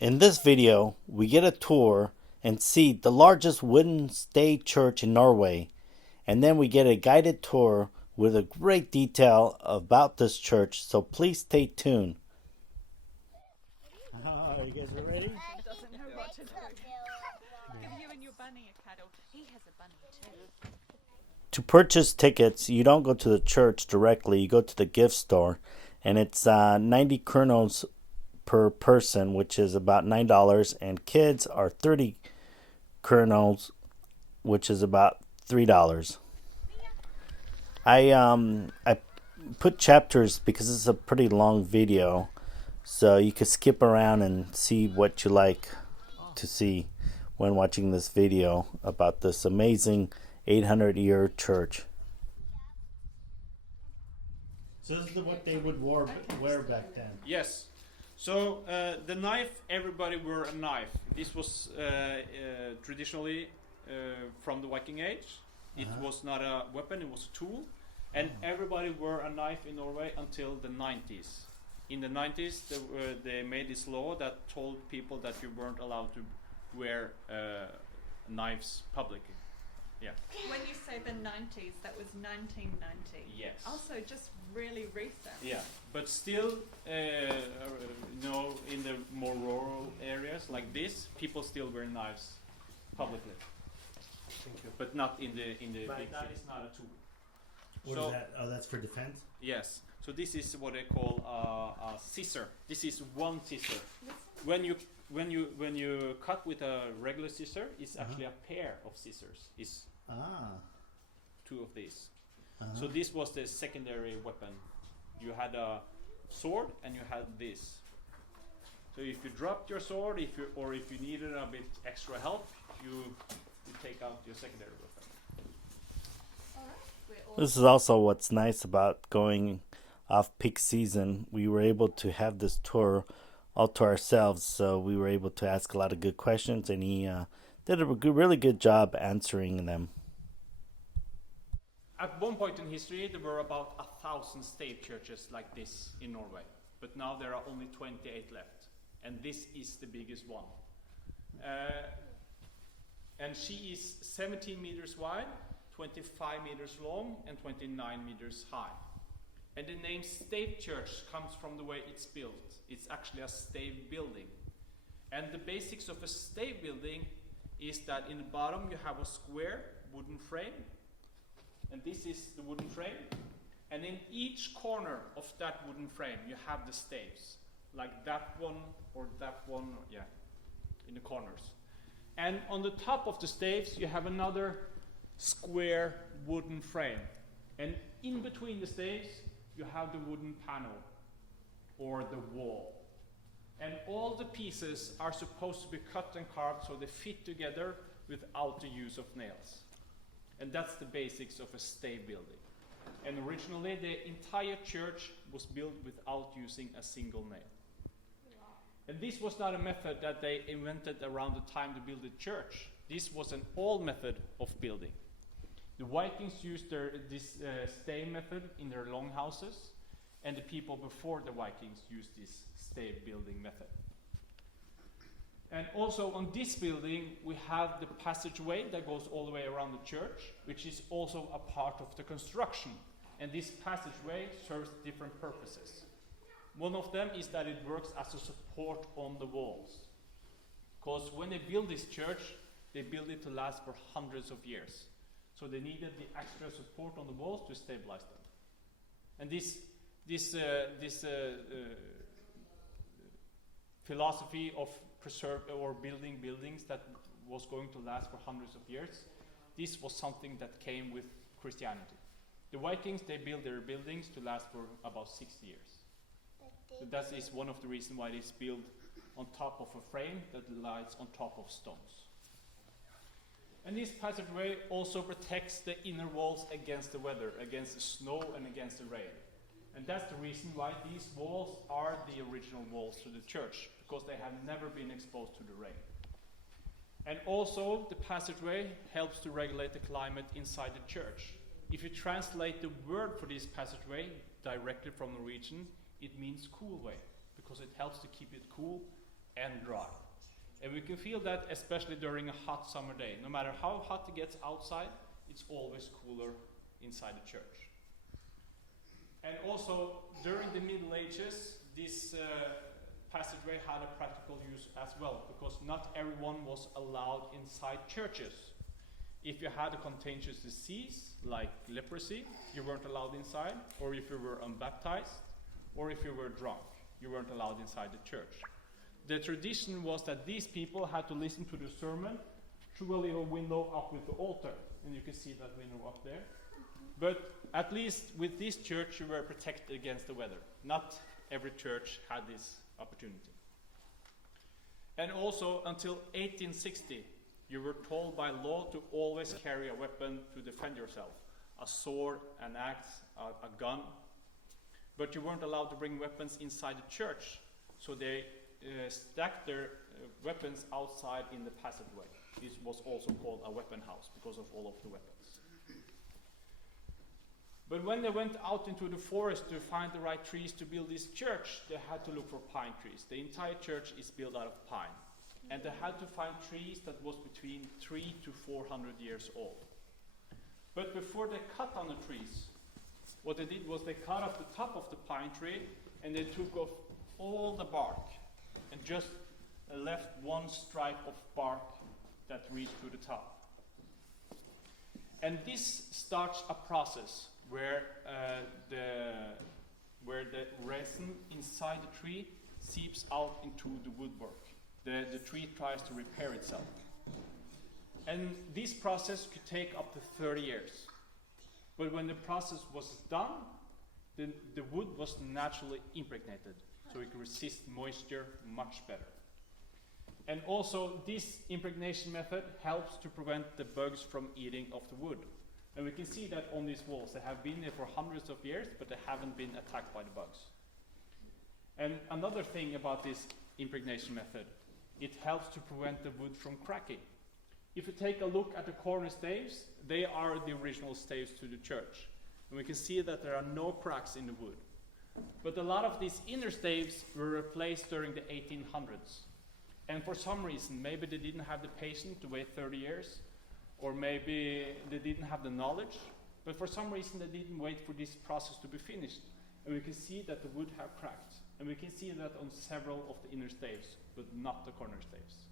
In this video, we get a tour and see the largest wooden stave church in Norway, and then we get a guided tour with a great detail about this church, so please stay tuned. Are you guys ready? Doesn't know what to do. Give you and your bunny a cuddle. He has a bunny too. To purchase tickets, you don't go to the church directly, you go to the gift store, and it's 90 kronos per person, which is about $9, and kids are 30 kronos, which is about $3. I put chapters because it's a pretty long video, so you could skip around and see what you like to see when watching this video about this amazing 800-year church. So this is what they would wear back then. Yes. So the knife, everybody wore a knife. This was traditionally from the Viking Age. It was not a weapon, it was a tool. And everybody wore a knife in Norway until the 90s. In the 90s, they made this law that told people that you weren't allowed to wear knives publicly. Yeah. When you say the 90s, that was 1990. Yes. Also, just really recent. Yeah, but still, in the more rural areas like this, people still wear knives publicly. Thank you. But not in the big That cities. is not a tool. What So- is that? Oh, that's for defense? Yes. So this is what they call a scissor. This is one scissor. When you cut with a regular scissor, it's actually a pair of scissors. It's two of these. So this was the secondary weapon. You had a sword and you had this. So if you dropped your sword, if you needed a bit extra help, you take out your secondary weapon. This is also what's nice about going off peak season. We were able to have this tour all to ourselves, so we were able to ask a lot of good questions, and he did a really good job answering them. At one point in history, there were about 1,000 stave churches like this in Norway, but now there are only 28 left, and this is the biggest one. And she is 17 meters wide, 25 meters long, and 29 meters high. And the name Stave Church comes from the way it's built. It's actually a stave building. And the basics of a stave building is that in the bottom you have a square wooden frame, and this is the wooden frame. And in each corner of that wooden frame you have the staves, like that one or that one, in the corners. And on the top of the staves you have another square wooden frame. And in between the staves you have the wooden panel or the wall. And all the pieces are supposed to be cut and carved so they fit together without the use of nails. And that's the basics of a stave building. And originally the entire church was built without using a single nail. And this was not a method that they invented around the time to build the church. This was an old method of building. The Vikings used this stave method in their longhouses, and the people before the Vikings used this stave building method. And also on this building we have the passageway that goes all the way around the church, which is also a part of the construction. And this passageway serves different purposes. One of them is that it works as a support on the walls. Because when they build this church, they build it to last for hundreds of years. So they needed the extra support on the walls to stabilize them. And this philosophy of preserve or building buildings that was going to last for hundreds of years, this was something that came with Christianity. The Vikings, they built their buildings to last for about 60 years. So that is one of the reasons why it's built on top of a frame that lies on top of stones. And this passageway also protects the inner walls against the weather, against the snow and against the rain. And that's the reason why these walls are the original walls to the church, because they have never been exposed to the rain. And also the passageway helps to regulate the climate inside the church. If you translate the word for this passageway directly from Norwegian, it means cool way, because it helps to keep it cool and dry. And we can feel that especially during a hot summer day. No matter how hot it gets outside, it's always cooler inside the church. And also, during the Middle Ages, this passageway had a practical use as well, because not everyone was allowed inside churches. If you had a contagious disease, like leprosy, you weren't allowed inside, or if you were unbaptized, or if you were drunk, you weren't allowed inside the church. The tradition was that these people had to listen to the sermon through a little window up with the altar, and you can see that window up there. But at least with this church, you were protected against the weather. Not every church had this opportunity. And also, until 1860, you were told by law to always carry a weapon to defend yourself. A sword, an axe, a gun. But you weren't allowed to bring weapons inside the church, so they stacked their weapons outside in the passageway. This was also called a weapon house because of all of the weapons. But when they went out into the forest to find the right trees to build this church, they had to look for pine trees. The entire church is built out of pine. And they had to find trees that was between 300 to 400 years old. But before they cut on the trees, what they did was they cut off the top of the pine tree and they took off all the bark and just left one stripe of bark that reached to the top. And this starts a process where the resin inside the tree seeps out into the woodwork. The tree tries to repair itself. And this process could take up to 30 years. But when the process was done, the wood was naturally impregnated, so it could resist moisture much better. And also, this impregnation method helps to prevent the bugs from eating of the wood. And we can see that on these walls. They have been there for hundreds of years, but they haven't been attacked by the bugs. And another thing about this impregnation method, it helps to prevent the wood from cracking. If you take a look at the corner staves, they are the original staves to the church. And we can see that there are no cracks in the wood. But a lot of these inner staves were replaced during the 1800s. And for some reason, maybe they didn't have the patience to wait 30 years, or maybe they didn't have the knowledge, but for some reason they didn't wait for this process to be finished. And we can see that the wood have cracked. And we can see that on several of the inner staves, but not the corner staves.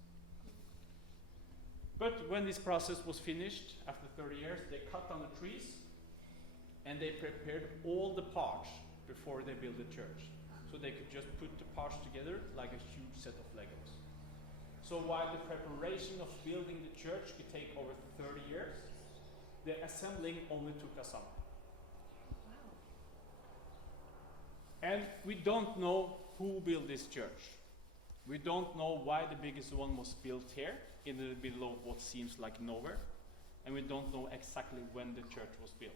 But when this process was finished, after 30 years, they cut down the trees, and they prepared all the parts before they built the church. So they could just put the parts together like a huge set of Legos. So while the preparation of building the church could take over 30 years, the assembling only took a summer. Wow. And we don't know who built this church. We don't know why the biggest one was built here, in the middle of what seems like nowhere. And we don't know exactly when the church was built.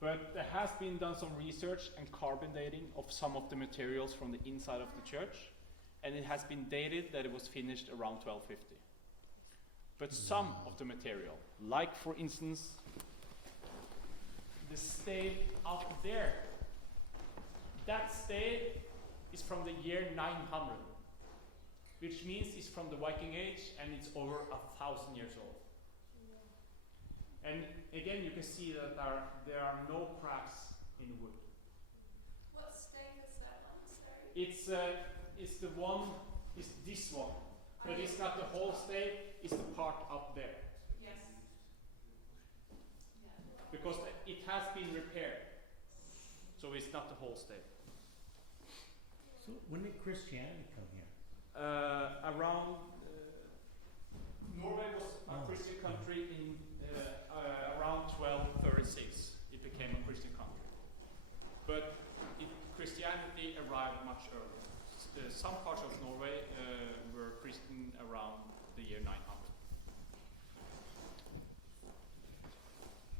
But there has been done some research and carbon dating of some of the materials from the inside of the church. And it has been dated that it was finished around 1250. But some of the material, like for instance, the stave up there, that stave is from the year 900, which means it's from the Viking Age and it's over 1,000 years old. And again, you can see that there are no cracks in the wood. What stave is that one? Sorry. It's the one, it's this one. But it's not the whole stave, it's the part up there. Yes. Yeah. Because it has been repaired. So it's not the whole stave. So when did Christianity come here? Around Norway was a Christian country in around 1236. It became a Christian country. But Christianity arrived much earlier. Some parts of Norway were Christian around the year 900.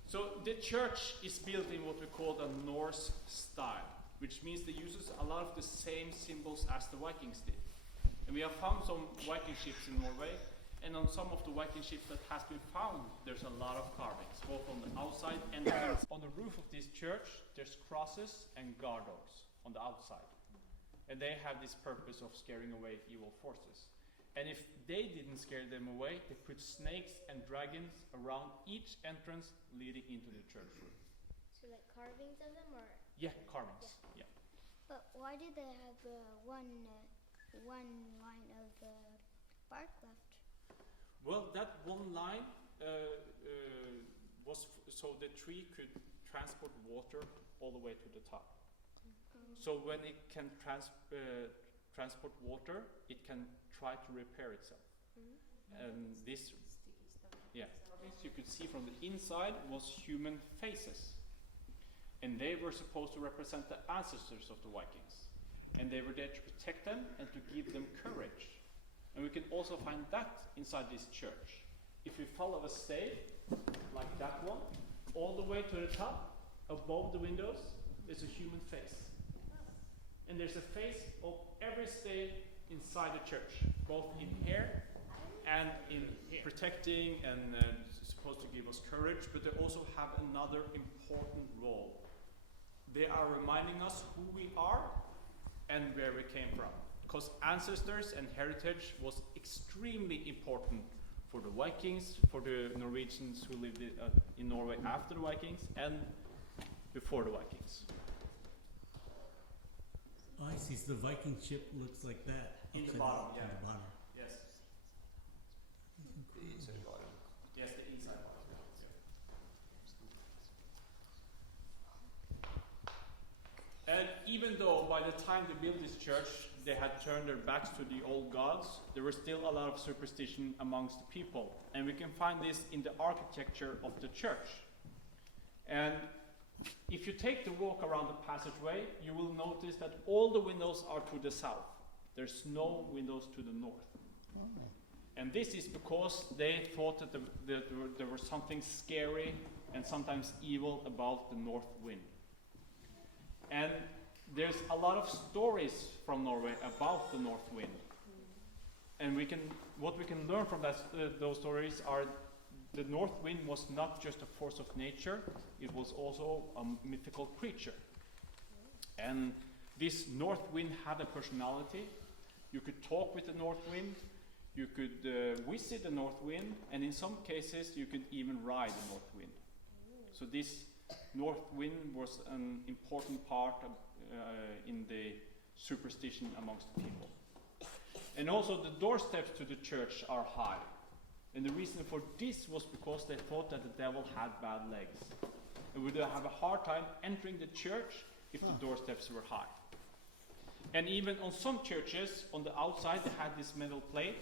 So the church is built in what we call the Norse style, which means they uses a lot of the same symbols as the Vikings did. And we have found some Viking ships in Norway, and on some of the Viking ships that has been found, there's a lot of carvings, both on the outside and the inside. On the roof of this church, there's crosses and gargoyles on the outside. And they have this purpose of scaring away evil forces. And if they didn't scare them away, they put snakes and dragons around each entrance leading into the church room. So like carvings of them, or? Yeah, carvings. Yeah. But why did they have one line of bark left? Well, that one line was so the tree could transport water all the way to the top. So when it can transport water, it can try to repair itself. And this, yeah, as you could see from the inside was human faces. And they were supposed to represent the ancestors of the Vikings. And they were there to protect them and to give them courage. And we can also find that inside this church. If you follow a stave, like that one, all the way to the top, above the windows, there's a human face. And there's a face of every stave inside the church, both in here and in protecting and supposed to give us courage, but they also have another important role. They are reminding us who we are and where we came from. Because ancestors and heritage was extremely important for the Vikings, for the Norwegians who lived in Norway after the Vikings, and before the Vikings. Oh, I see. So the Viking ship looks like that. In the upside bottom, down, yeah. In the bottom. Yes. Yes, the inside part. Yeah. And even though by the time they built this church, they had turned their backs to the old gods, there was still a lot of superstition amongst the people. And we can find this in the architecture of the church. And if you take the walk around the passageway, you will notice that all the windows are to the south. There's no windows to the north. And this is because they thought that there was something scary and sometimes evil about the north wind. And there's a lot of stories from Norway about the north wind. And what we can learn from those stories are the north wind was not just a force of nature, it was also a mythical creature. And this north wind had a personality. You could talk with the north wind, you could visit the north wind, and in some cases you could even ride the north wind. So this north wind was an important part of, in the superstition amongst the people. And also the doorsteps to the church are high. And the reason for this was because they thought that the devil had bad legs. And would have a hard time entering the church if the doorsteps were high. And even on some churches, on the outside, they had this metal plate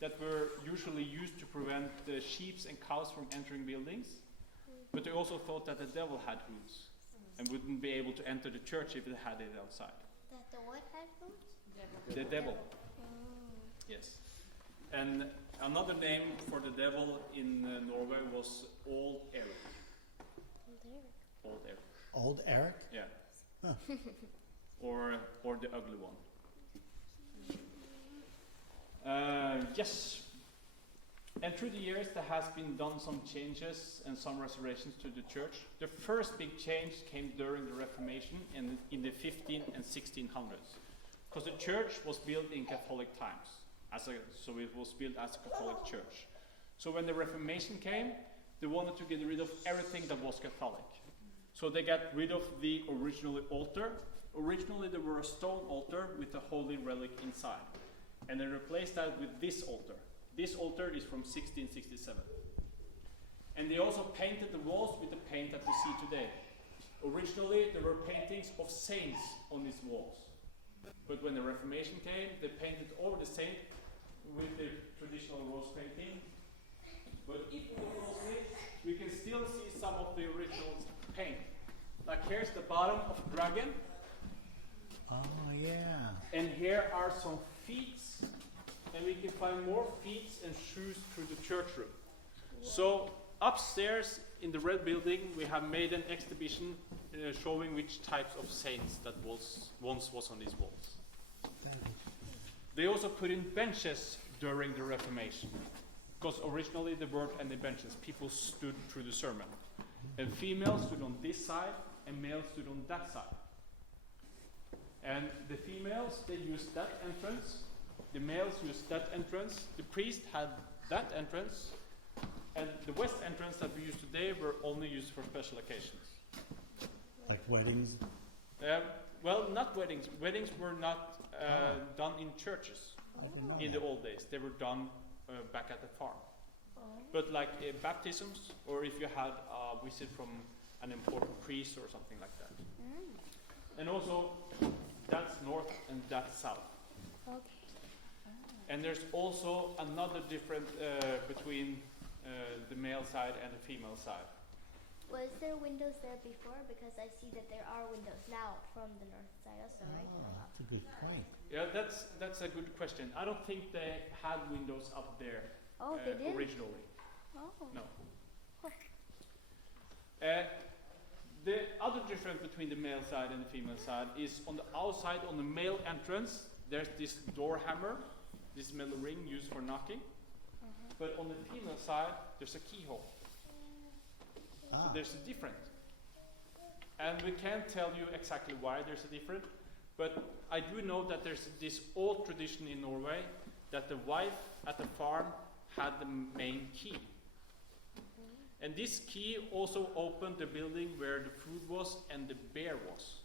that were usually used to prevent the sheep and cows from entering buildings. But they also thought that the devil had hooves and wouldn't be able to enter the church if it had it outside. That the what had hooves? The devil. Yes. And another name for the devil in Norway was Old Eric. Old Eric. Old Eric? Yeah. Huh. Or the ugly one. Yes. And through the years there has been done some changes and some restorations to the church. The first big change came during the Reformation in the 15 and 1600s. Because the church was built in Catholic times. So it was built as a Catholic church. So when the Reformation came, they wanted to get rid of everything that was Catholic. So they got rid of the original altar. Originally there were a stone altar with a holy relic inside. And they replaced that with this altar. This altar is from 1667. And they also painted the walls with the paint that we see today. Originally there were paintings of saints on these walls. But when the Reformation came, they painted over the saint with the traditional rose painting. But if we look closely, we can still see some of the original paint. Like here's the bottom of a dragon. Oh, yeah. And here are some feet. And we can find more feet and shoes through the church room. So upstairs in the red building, we have made an exhibition showing which types of saints that once was on these walls. They also put in benches during the Reformation, because originally there weren't any benches. People stood through the sermon. And females stood on this side, and males stood on that side. And the females, they used that entrance. The males used that entrance. The priest had that entrance. And the west entrance that we use today were only used for special occasions. Like weddings. Well, not weddings. Weddings were not done in churches in the old days. They were done back at the farm. But like baptisms, or if you had a visit from an important priest or something like that. And also, that's north and that's south. Okay. And there's also another difference between the male side and the female side. Was there windows there before? Because I see that there are windows now from the north side also, right? That's a good point. Yeah, that's a good question. I don't think they had windows up there Oh, they did? originally. Oh. No. The other difference between the male side and the female side is on the outside, on the male entrance, there's this door hammer, this metal ring used for knocking. But on the female side, there's a keyhole. So there's a difference. And we can't tell you exactly why there's a difference, but I do know that there's this old tradition in Norway that the wife at the farm had the main key. And this key also opened the building where the food was and the bear was.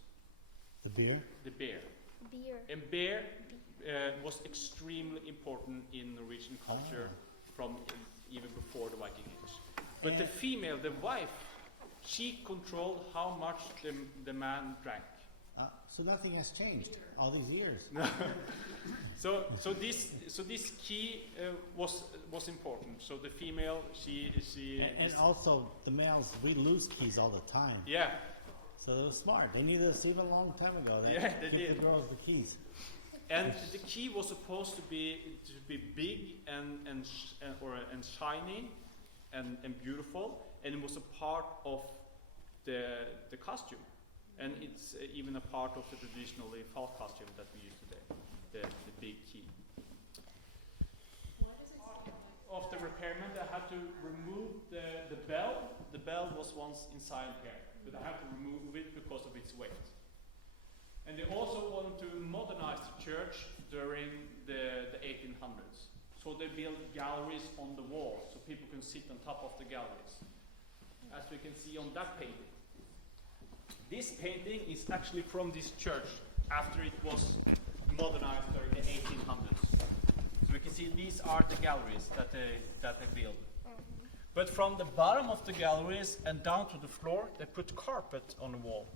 The beer? The bear. Beer. And bear was extremely important in Norwegian culture from even before the Viking Age. But the female, the wife, she controlled how much the man drank. So nothing has changed all these years. So this key was important. So the female, she And also, the males read loose keys all the time. yeah. So it was smart. They needed a sieve a long time ago. Yeah, they give did. the girls the keys. And the key was supposed to be big and shiny and beautiful, and it was a part of the costume, and it's even a part of the traditional fall costume that we use today, the big key. What does it sound like? Of the repairman, I had to remove the bell. The bell was once inside here, but I had to remove it because of its weight. And they also wanted to modernize the church during the 1800s. So they built galleries on the wall so people can sit on top of the galleries. As we can see on that painting. This painting is actually from this church after it was modernized during the 1800s. So we can see these are the galleries that they built. But from the bottom of the galleries and down to the floor, they put carpet on the wall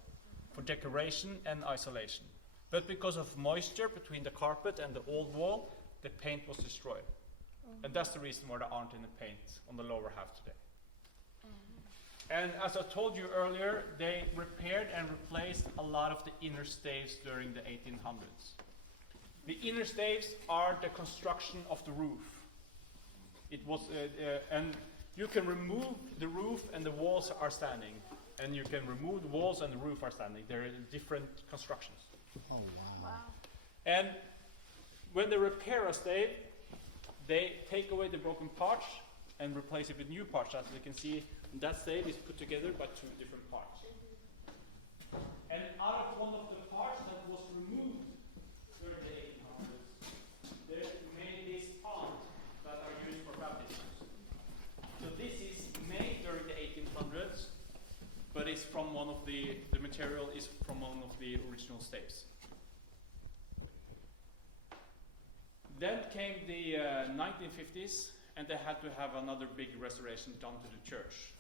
for decoration and isolation. But because of moisture between the carpet and the old wall, the paint was destroyed. And that's the reason why there aren't any paint on the lower half today. And as I told you earlier, they repaired and replaced a lot of the inner staves during the 1800s. The inner staves are the construction of the roof. It was, and you can remove the roof and the walls are standing. And you can remove the walls and the roof are standing. They're different constructions. Oh, wow. And when they repair a stave, they take away the broken parts and replace it with new parts. As you can see, that stave is put together by two different parts. And out of one of the parts that was removed during the 1800s, they made these ponds that are used for baptisms. So this is made during the 1800s, but it's from one of the material is from one of the original staves. Then came the 1950s, and they had to have another big restoration done to the church.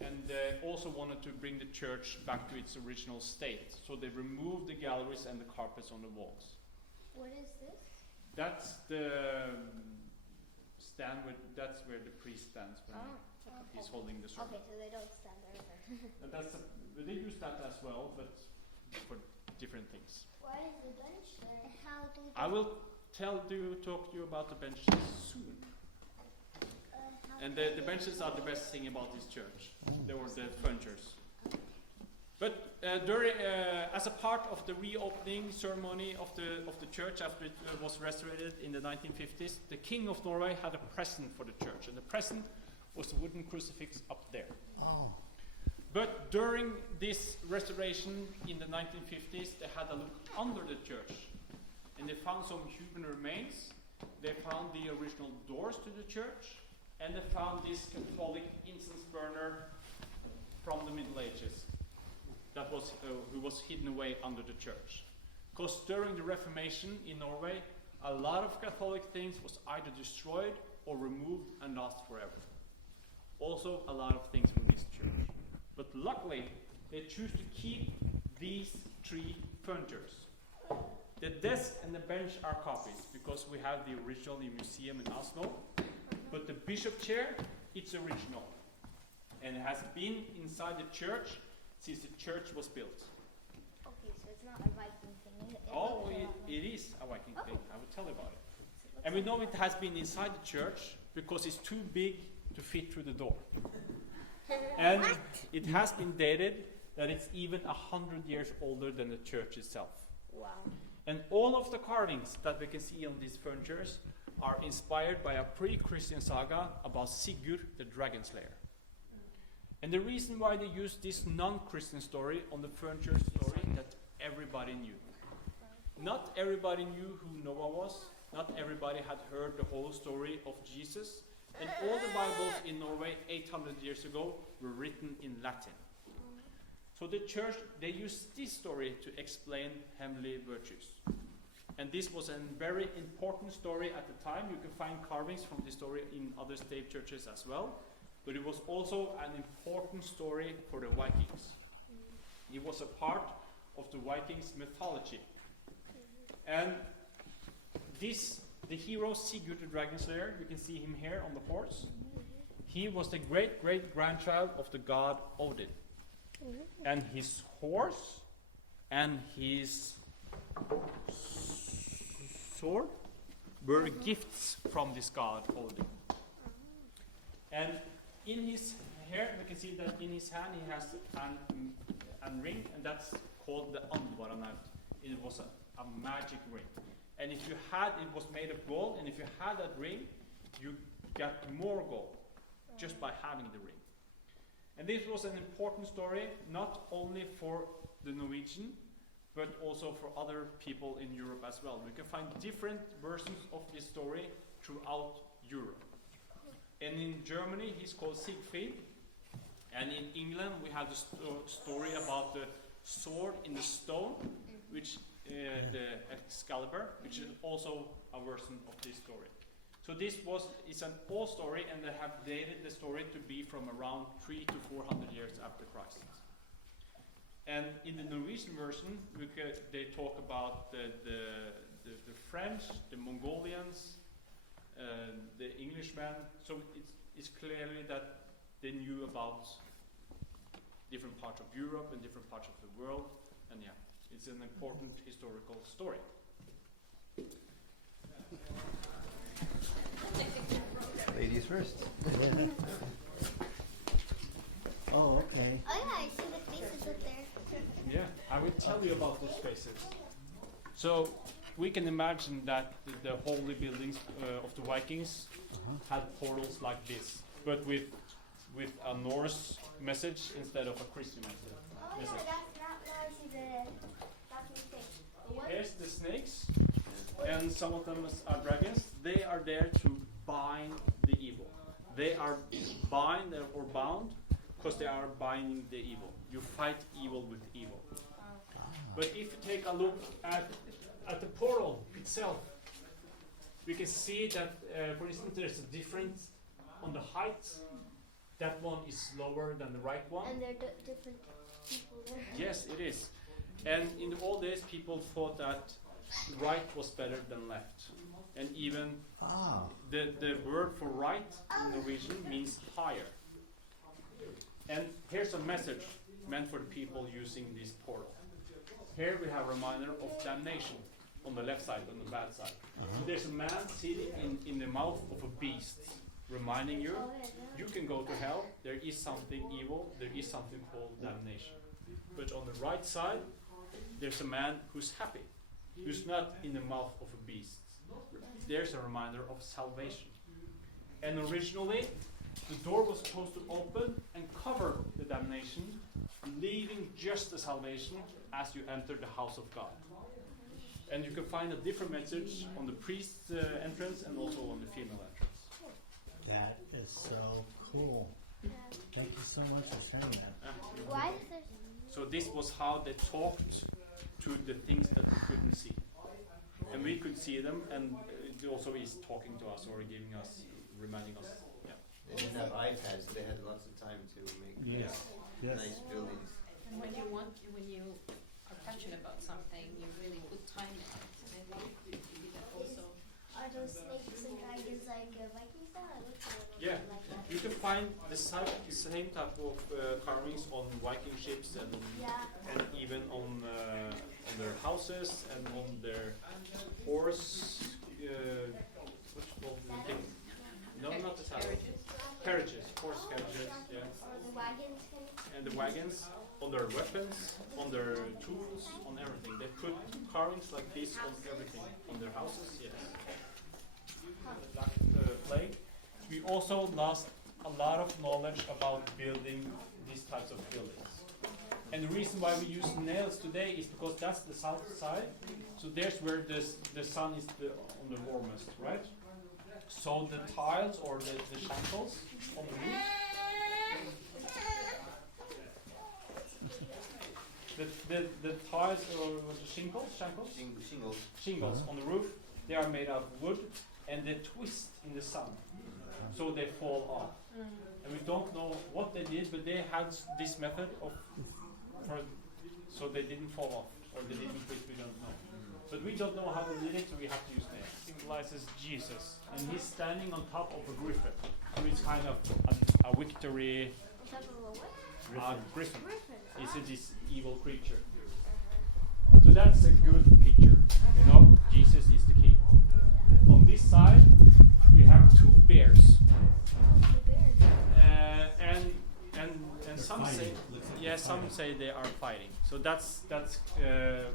And they also wanted to bring the church back to its original state. So they removed the galleries and the carpets on the walls. What is this? That's the stand that's where the priest stands when he's holding the sermon. Okay, so they don't stand there either. And they use that as well, but for different things. Why is the bench there? How do I will talk to you about the benches soon. And the benches are the best thing about this church. They were the furnitures. But as a part of the reopening ceremony of the church after it was restored in the 1950s, the King of Norway had a present for the church, and the present was a wooden crucifix up there. Oh. But during this restoration in the 1950s, they had a look under the church, and they found some human remains. They found the original doors to the church, and they found this Catholic incense burner from the Middle Ages that was who was hidden away under the church. Because during the Reformation in Norway, a lot of Catholic things was either destroyed or removed and lost forever. Also, a lot of things from this church. But luckily, they choose to keep these three furnitures. The desk and the bench are copies because we have the original in museum in Oslo. But the bishop chair, it's original. And it has been inside the church since the church was built. Okay, so it's not a Viking thing. Oh, it is a Viking thing. I will tell you about it. And we know it has been inside the church because it's too big to fit through the door. And it has been dated that it's even 100 years older than the church itself. Wow. And all of the carvings that we can see on these furnitures are inspired by a pre-Christian saga about Sigurd the Dragon Slayer. And the reason why they used this non-Christian story on the furniture story that everybody knew. Not everybody knew who Noah was. Not everybody had heard the whole story of Jesus. And all the Bibles in Norway 800 years ago were written in Latin. So the church, they used this story to explain heavenly virtues. And this was a very important story at the time. You can find carvings from this story in other stave churches as well. But it was also an important story for the Vikings. It was a part of the Vikings mythology. And the hero Sigurd the Dragon Slayer, you can see him here on the horse. He was the great-great-grandchild of the god Odin. And his horse and his sword were gifts from this god Odin. And in his hair, we can see that in his hand he has a ring, and that's called the Andvaranaut. It was a magic ring. And if you had, it was made of gold, and if you had that ring, you got more gold just by having the ring. And this was an important story, not only for the Norwegian, but also for other people in Europe as well. We can find different versions of this story throughout Europe. And in Germany, he's called Siegfried. And in England, we have the story about the sword in the stone, which the Excalibur, which is also a version of this story. So this is an old story, and they have dated the story to be from around 300 to 400 years after Christ. And in the Norwegian version, they talk about the French, the Mongolians, the Englishmen. So it's clearly that they knew about different parts of Europe and different parts of the world. And yeah, it's an important historical story. Ladies first. Oh, okay. Oh yeah, I see the faces up there. Yeah, I will tell you about those spaces. So we can imagine that the holy buildings of the Vikings had portals like this, but with a Norse message instead of a Christian message. Oh yeah, that's now I see that's the thing. Here's the snakes, and some of them are dragons. They are there to bind the evil. They are bind or bound because they are binding the evil. You fight evil with evil. But if you take a look at the portal itself, we can see that, for instance, there's a difference on the height. That one is lower than the right one. And they're different people there. Yes, it is. And in the old days, people thought that right was better than left. And even the word for right in Norwegian means higher. And here's a message meant for the people using this portal. Here we have a reminder of damnation on the left side, on the bad side. So there's a man sitting in the mouth of a beast, reminding you, you can go to hell, there is something evil, there is something called damnation. But on the right side, there's a man who's happy, who's not in the mouth of a beast. There's a reminder of salvation. And originally, the door was supposed to open and cover the damnation, leaving just the salvation as you enter the house of God. And you can find a different message on the priest's entrance and also on the female entrance. That is so cool. Thank you so much for sharing that. Why is there? So this was how they talked to the things that we couldn't see. And we could see them, and it also is talking to us or giving us, reminding us. Yeah. They didn't have iPads, they had lots of time to make Yes. Yes. nice buildings. And when you are passionate about something, you really put time in it. And I think you do that also. Are those snakes and dragons like Viking style? It looks a little Yeah. bit like that. You can find the same type of carvings on Viking ships and even on their houses and on their horse. What's called the thing? No, not the saddle. Carriages, horse carriages. Yeah. Or the wagons can. And the wagons, on their weapons, on their tools, on everything. They put carvings like this on everything, on their houses. Yes. Plague. We also lost a lot of knowledge about building these types of buildings. And the reason why we use nails today is because that's the south side. So there's where the sun is on the warmest, right? So the tiles or the shackles on the roof, the tiles or the shingles Shingles. on the roof, they are made out of wood and they twist in the sun, so they fall off. And we don't know what they did, but they had this method so they didn't fall off or they didn't twist. We don't know, but we don't know how they did it, so we have to use nails. Symbolizes Jesus, and he's standing on top of a griffin, so it's kind of a victory. On top of a what? Griffin. Griffin. It's this evil creature. So that's a good picture. You know, Jesus is the king. On this side, we have two bears. And some say, some say they are fighting. So that's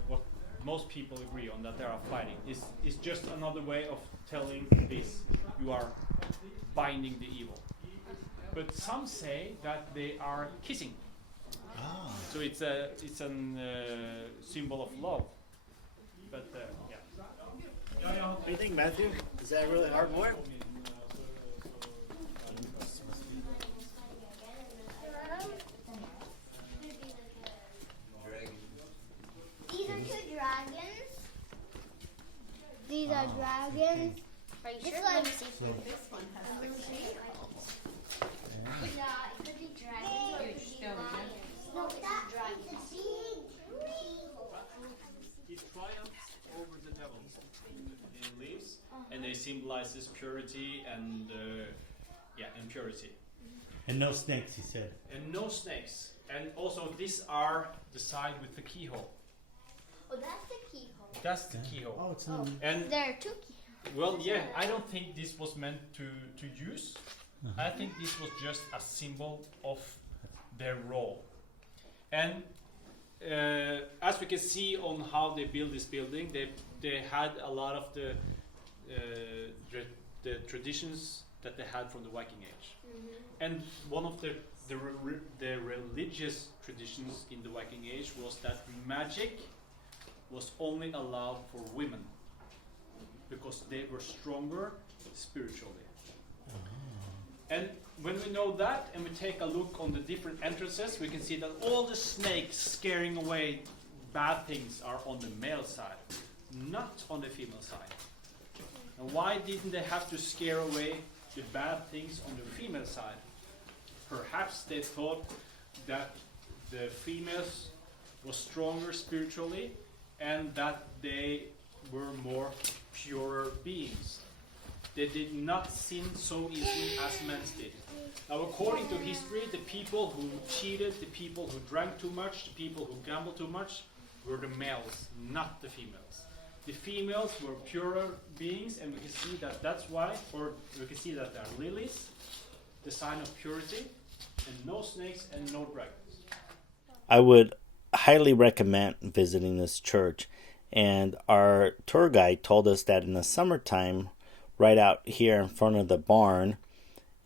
what most people agree on, that they are fighting. It's just another way of telling this: you are binding the evil. But some say that they are kissing. Ah. So it's a symbol of love. But yeah. What do you think, Matthew? Is that really hard work? These are two dragons. These are dragons. Are you It's sure? like- Let me see if this one has the same. Yeah, it could be dragons or it could be lions. No, that is a big tree. He triumphs over the devils in leaves, and they symbolizes purity and purity. And no snakes, he said. And no snakes. And also these are the side with the keyhole. Oh, that's the keyhole. That's the keyhole. Oh, it's And There are two keyholes. well, yeah, I don't think this was meant to use. I think this was just a symbol of their role. And as we can see on how they build this building, they had a lot of the traditions that they had from the Viking Age. And one of the religious traditions in the Viking Age was that magic was only allowed for women because they were stronger spiritually. And when we know that and we take a look on the different entrances, we can see that all the snakes scaring away bad things are on the male side, not on the female side. And why didn't they have to scare away the bad things on the female side? Perhaps they thought that the females were stronger spiritually and that they were more pure beings. They did not sin so easily as men did. Now, according to history, the people who cheated, the people who drank too much, the people who gambled too much, were the males, not the females. The females were purer beings, and we can see that that's why, or we can see that there are lilies, the sign of purity, and no snakes and no dragons. I would highly recommend visiting this church. And our tour guide told us that in the summertime, right out here in front of the barn,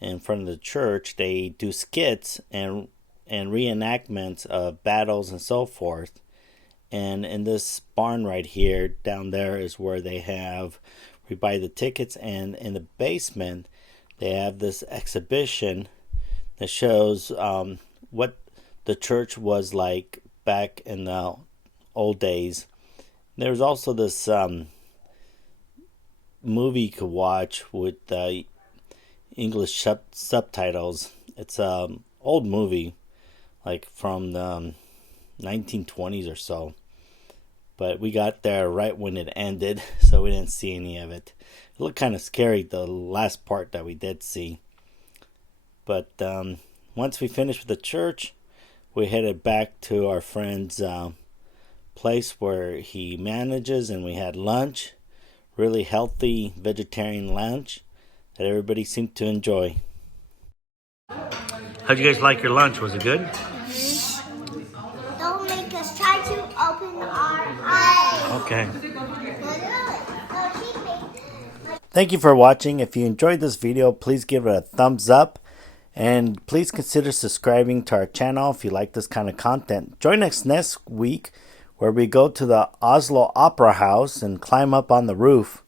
in front of the church, they do skits and reenactments of battles and so forth. And in this barn right here, down there is where we buy the tickets, and in the basement they have this exhibition that shows what the church was like back in the old days. There's also this movie you could watch with English subtitles. It's an old movie, like from the 1920s or so. But we got there right when it ended, so we didn't see any of it. It looked kind of scary, the last part that we did see. But once we finished with the church, we headed back to our friend's place where he manages, and we had lunch. Really healthy vegetarian lunch that everybody seemed to enjoy. How'd you guys like your lunch? Was it good? Don't make us try to open our eyes. Okay. Thank you for watching. If you enjoyed this video, please give it a thumbs up. And please consider subscribing to our channel if you like this kind of content. Join us next week where we go to the Oslo Opera House and climb up on the roof.